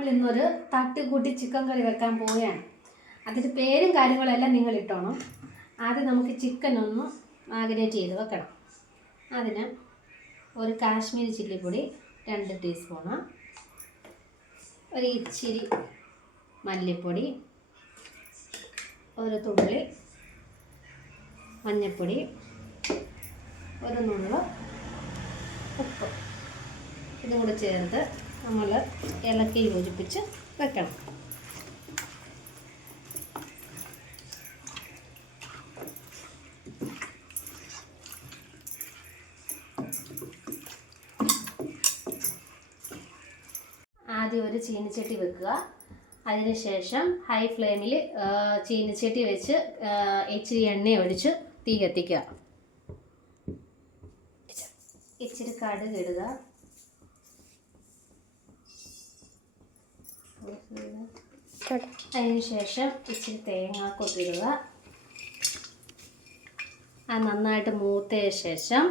നമ്മൾ ഇന്നൊരു തട്ടിക്കൂട്ടി ചിക്കൻ കറി വെക്കാൻ പോവുകയാണ്. അതിൻ്റെ പേരും കാര്യങ്ങളെല്ലാം നിങ്ങൾ ഇട്ടോണം. ആദ്യം നമുക്ക് ചിക്കൻ ഒന്ന് മാഗ്നേറ്റ് ചെയ്ത് വെക്കണം. അതിന് ഒരു കാശ്മീരി ചില്ലിപ്പൊടി 2 ടീസ്പൂണ്, ഒരു ഇച്ചിരി മല്ലിപ്പൊടി, ഒരു തുള്ളി മഞ്ഞൾപ്പൊടി, ഒരു നുള്ള് ഉപ്പ്, ഇതും കൂടെ ചേർത്ത് നമ്മൾ ഇളക്കി യോജിപ്പിച്ച് വെക്കണം. ആദ്യം ഒരു ചീനിച്ചട്ടി വെക്കുക. അതിനുശേഷം ഹൈ ഫ്ലെയിമിൽ ചീനിച്ചട്ടി വെച്ച് ഇച്ചിരി എണ്ണ ഒഴിച്ച് തീ കത്തിക്കുക. ഇച്ചിരി കടുക് ഇടുക. അതിനുശേഷം ഇച്ചിരി തേങ്ങാക്കൊത്തിടുക. അത് നന്നായിട്ട് മൂത്തതിന് ശേഷം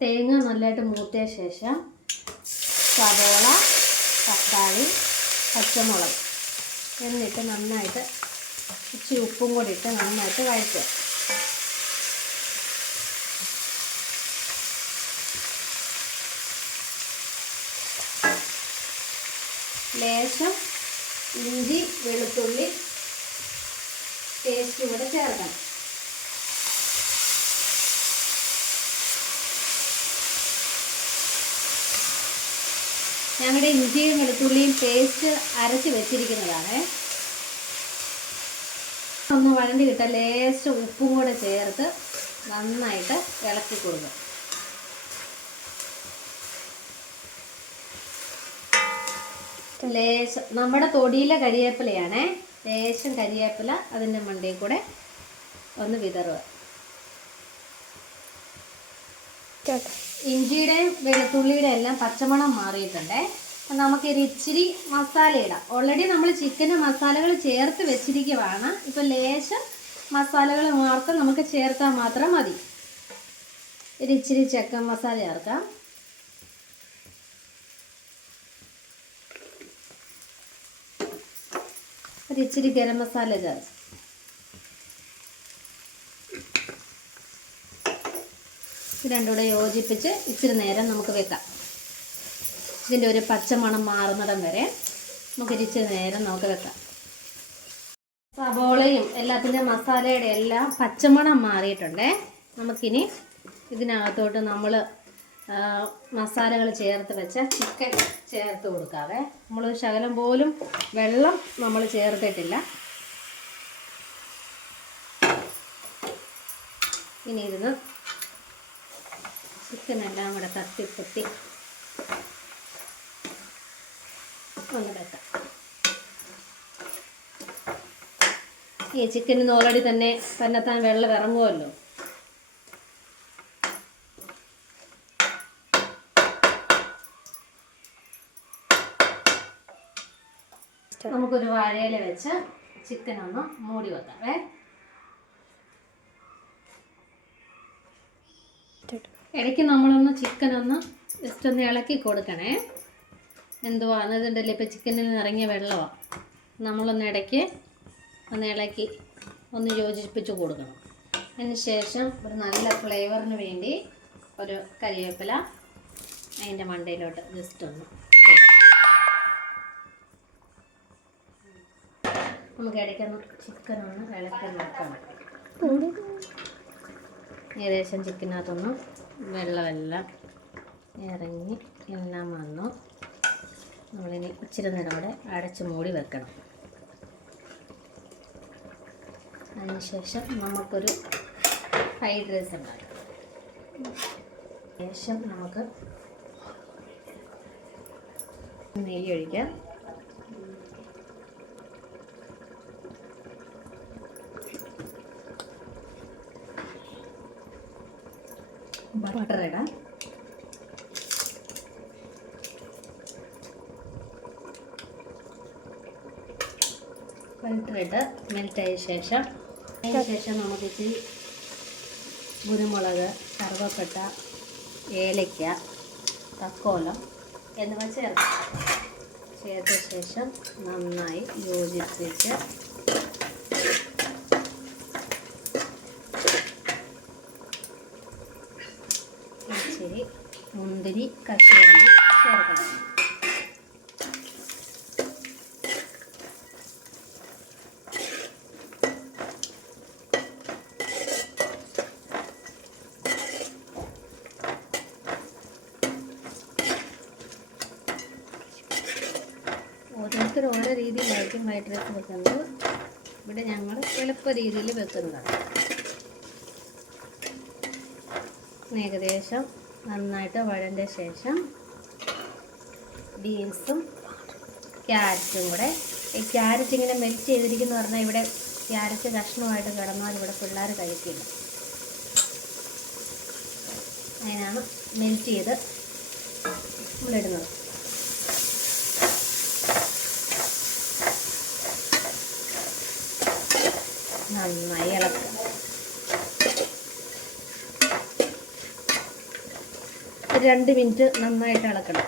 തേങ്ങ നല്ലതായിട്ട് മൂത്തതിന് ശേഷം സവോള, തക്കാളി, പച്ചമുളക് എന്നിട്ട് നന്നായിട്ട് ഇച്ചിരി ഉപ്പും കൂടി ഇട്ട് നന്നായിട്ട് വഴറ്റുക. ലേശം ഇഞ്ചി വെളുത്തുള്ളി പേസ്റ്റ് കൂടെ ചേർക്കണം. ഞങ്ങളുടെ ഇഞ്ചിയും വെളുത്തുള്ളിയും പേസ്റ്റ് അരച്ച് വെച്ചിരിക്കുന്നതാണ്. ഒന്ന് വഴണ്ടി കിട്ടാൻ ലേശം ഉപ്പും കൂടെ ചേർത്ത് നന്നായിട്ട് ഇളക്കി കൊടുക്കുക. ലേശം നമ്മുടെ തൊടിയിലെ കരിവേപ്പിലയാണേ. ലേശം കരിവേപ്പില അതിൻ്റെ മണ്ടയിൽ കൂടെ ഒന്ന് വിതറുക. ഇഞ്ചിയുടെയും വെളുത്തുള്ളിയുടെ എല്ലാം പച്ചമണം മാറിയിട്ടുണ്ടേ. നമുക്കൊരു ഇച്ചിരി മസാല ഇടാം. ഓൾറെഡി നമ്മൾ ചിക്കന് മസാലകൾ ചേർത്ത് വെച്ചിരിക്കുവാണ്. ഇപ്പം ലേശം മസാലകൾ മാത്രം നമുക്ക് ചേർത്താൽ മാത്രം മതി. ഒരു ഇച്ചിരി ചിക്കൻ മസാല ചേർക്കാം. ഒരു ഇച്ചിരി ഗരം മസാല ചേർത്ത് രണ്ടും കൂടെ യോജിപ്പിച്ച് ഇച്ചിരി നേരം നമുക്ക് വെക്കാം. ഇതിൻ്റെ ഒരു പച്ചമണം മാറുന്നിടം വരെ നമുക്കൊരു ഇച്ചിരി നേരം നമുക്ക് വെക്കാം. സവോളയും എല്ലാത്തിൻ്റെ മസാലയുടെ എല്ലാം പച്ചമണം മാറിയിട്ടുണ്ടേ. നമുക്കിനി ഇതിനകത്തോട്ട് നമ്മൾ മസാലകൾ ചേർത്ത് വെച്ച ചിക്കൻ ചേർത്ത് കൊടുക്കാവേ. നമ്മൾ ശകലം പോലും വെള്ളം നമ്മൾ ചേർത്തിട്ടില്ല. ഇനി ഇരുന്ന് ചിക്കനെല്ലാം കൂടെ തട്ടിപ്പൊത്തി ഒന്ന് വെക്കാം. ഈ ചിക്കനിന്ന് ഓൾറെഡി തന്നെത്താൻ വെള്ളം ഇറങ്ങുമല്ലോ. നമുക്കൊരു വാഴയില വെച്ച് ചിക്കൻ ഒന്ന് മൂടി വെക്കാവേ. ഇടയ്ക്ക് നമ്മളൊന്ന് ചിക്കൻ ഒന്ന് ജസ്റ്റ് ഒന്ന് ഇളക്കി കൊടുക്കണേ. എന്തുവാണ് ഇതുണ്ടല്ലോ, ഇപ്പോൾ ചിക്കനിൽ നിന്ന് ഇറങ്ങിയ വെള്ളമാണ്. നമ്മളൊന്ന് ഇടയ്ക്ക് ഒന്ന് ഇളക്കി ഒന്ന് യോജിപ്പിച്ച് കൊടുക്കണം. അതിന് ശേഷം ഒരു നല്ല ഫ്ലേവറിന് വേണ്ടി ഒരു കരിവേപ്പില അതിൻ്റെ മണ്ടയിലോട്ട് ജസ്റ്റ് ഒന്ന് നമുക്ക് ഇടയ്ക്കൊന്ന് ചിക്കൻ ഒന്ന് ഇളക്കി നോക്കണം. ഏകദേശം ചിക്കനകത്തൊന്ന് വെള്ളമെല്ലാം ഇറങ്ങി എല്ലാം വന്നു. നമ്മളിനി ഇച്ചിരി നേരം കൂടെ അടച്ച് മൂടി വെക്കണം. അതിനുശേഷം നമുക്കൊരു ഫ്രൈഡ് റൈസ് ഉണ്ടാക്കാം. ശേഷം നമുക്ക് നെയ്യ് ഒഴിക്കാം. ബട്ടർ ഇടാം. ബട്ടർ ഇട്ട് മെൽറ്റായ ശേഷം നമുക്ക് ഇച്ചിരി കുരുമുളക്, കറുവപ്പട്ട, ഏലയ്ക്ക, തക്കോലം എന്നിവ ചേർക്കാം. ചെയ്ത ശേഷം നന്നായി യോജിപ്പിച്ച് ഇച്ചിരി മുന്തിരി കശുവണ്ടി ചേർക്കണം. ഓരോരുത്തർ ഓരോ രീതിയിലായിരിക്കും വൈറ്റ് റൈസ് വെക്കുന്നത്. ഇവിടെ ഞങ്ങൾ എളുപ്പ രീതിയിൽ വെക്കുന്നതാണ്. ഏകദേശം നന്നായിട്ട് വഴണ്ട ശേഷം ബീൻസും ക്യാരറ്റും കൂടെ, ഈ ക്യാരറ്റ് ഇങ്ങനെ മെൽറ്റ് ചെയ്തിരിക്കുന്നു പറഞ്ഞാൽ ഇവിടെ ക്യാരറ്റ് കഷ്ണമായിട്ട് കിടന്നാൽ ഇവിടെ പിള്ളേർ കഴിക്കില്ല. അതിനാണ് മെൽറ്റ് ചെയ്ത് നമ്മളിടുന്നത്. നന്നായി ഇളക്കുക. ഒരു 2 മിനിറ്റ് നന്നായിട്ട് ഇളക്കണം.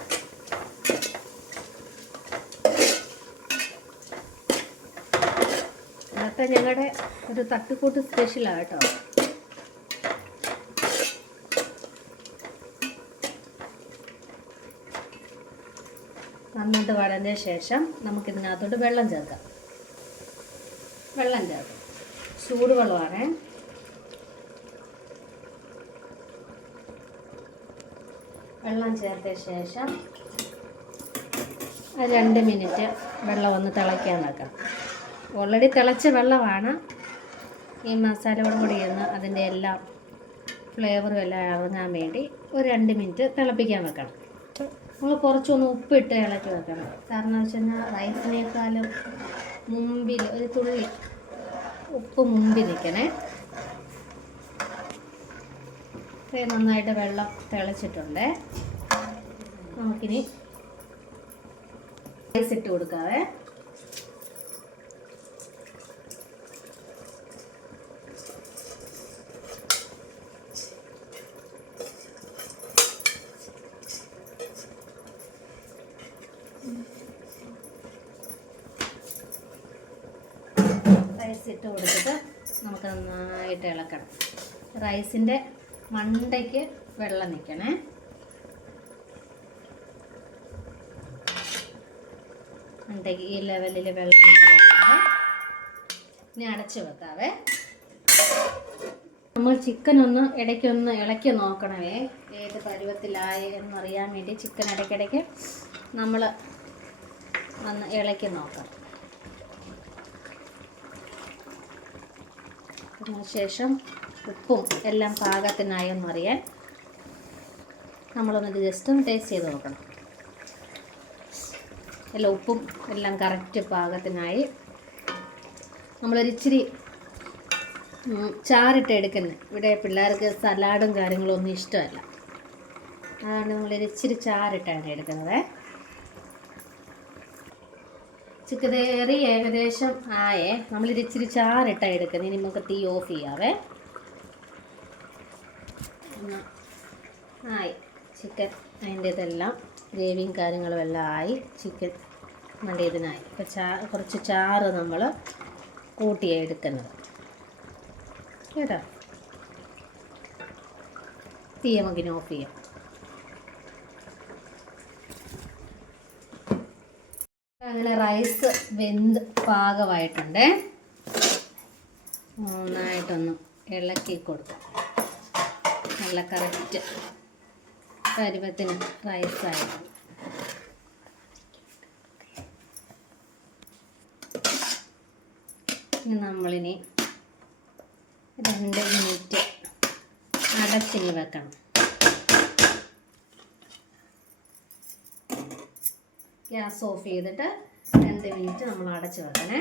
അതൊക്കെ ഞങ്ങളുടെ ഒരു തട്ടിക്കൂട്ട് സ്പെഷ്യലാണ് കേട്ടോ. നന്നായിട്ട് വഴഞ്ഞ ശേഷം നമുക്കിതിനകത്തോട്ട് വെള്ളം ചേർക്കാം. വെള്ളം ചേർക്കാം, ചൂടുവെള്ളമാണ്. വെള്ളം ചേർത്ത ശേഷം 2 മിനിറ്റ് വെള്ളം ഒന്ന് തിളയ്ക്കാൻ വെക്കണം. ഓൾറെഡി തിളച്ച വെള്ളമാണ്. ഈ മസാലയോടും കൂടി ഇരുന്ന് അതിൻ്റെ എല്ലാം ഫ്ലേവറും എല്ലാം ഇറങ്ങാൻ വേണ്ടി ഒരു 2 മിനിറ്റ് തിളപ്പിക്കാൻ വെക്കണം. നമ്മൾ കുറച്ചൊന്ന് ഉപ്പിട്ട് ഇളക്കി വെക്കണം. കാരണം എന്ന് വെച്ച് കഴിഞ്ഞാൽ റൈസിനേക്കാളും മുമ്പിൽ ഒരു തുള്ളി ഉപ്പ് മുമ്പിൽ നിൽക്കണേ. നന്നായിട്ട് വെള്ളം തിളച്ചിട്ടുണ്ട്. നമുക്കിനി റൈസ് ഇട്ട് കൊടുക്കാവേ. റൈസ് ഇട്ട് കൊടുത്തിട്ട് നമുക്ക് നന്നായിട്ട് ഇളക്കണം. റൈസിൻ്റെ മണ്ടയ്ക്ക് വെള്ളം നിൽക്കണേ. മണ്ടയ്ക്ക് ഈ ലെവലിൽ വെള്ളം നിന്ന് കഴിയുമ്പോൾ ഇനി അടച്ച് വെക്കാവേ. നമ്മൾ ചിക്കൻ ഒന്ന് ഇടയ്ക്കൊന്ന് ഇളക്കി നോക്കണമേ, ഏത് പരുവത്തിലായി എന്നറിയാൻ വേണ്ടി ചിക്കൻ ഇടയ്ക്കിടയ്ക്ക് നമ്മൾ ഒന്ന് ഇളക്കി നോക്കാം. അതിനുശേഷം ഉപ്പും എല്ലാം പാകത്തിനായി എന്നറിയാൻ നമ്മളൊന്നത് ജസ്റ്റ് ഒന്ന് ടേസ്റ്റ് ചെയ്ത് നോക്കണം. എല്ലാം ഉപ്പും എല്ലാം കറക്റ്റ് പാകത്തിനായി. നമ്മളൊരിച്ചിരി ചാറിട്ട് എടുക്കുന്നത്. ഇവിടെ പിള്ളേർക്ക് സലാഡും കാര്യങ്ങളും ഒന്നും ഇഷ്ടമല്ല. അതുകൊണ്ട് നമ്മളൊരിച്ചിരി ചാറിട്ടാണ് എടുക്കുന്നത്. ചിക്കൻ കറി ഏകദേശം ആയേ. നമ്മളിരിച്ചിരി ചാറിട്ടാണ് എടുക്കുന്നത്. ഇനി നമുക്ക് തീ ഓഫ് ചെയ്യാവേ. ആയി ചിക്കൻ, അതിൻ്റെ ഇതെല്ലാം ഗ്രേവിയും കാര്യങ്ങളും എല്ലാം ആയി. ചിക്കൻ നമ്മുടെ ഇതിനായി. ഇപ്പോൾ കുറച്ച് ചാറ് നമ്മൾ കൂട്ടിയാണ് എടുക്കുന്നത് കേട്ടോ. തീ നമുക്കിനി ഓഫ് ചെയ്യാം. അങ്ങനെ റൈസ് വെന്ത് പാകമായിട്ടുണ്ട്. നന്നായിട്ടൊന്ന് ഇളക്കി കൊടുക്കാം. നല്ല കറക്റ്റ് പരുവത്തിന് റൈസായിട്ട്. ഇനി നമ്മളിനി 2 മിനിറ്റ് അടച്ചിനി വെക്കണം. ഗ്യാസ് ഓഫ് ചെയ്തിട്ട് 2 മിനിറ്റ് നമ്മൾ അടച്ച് വെക്കണേ.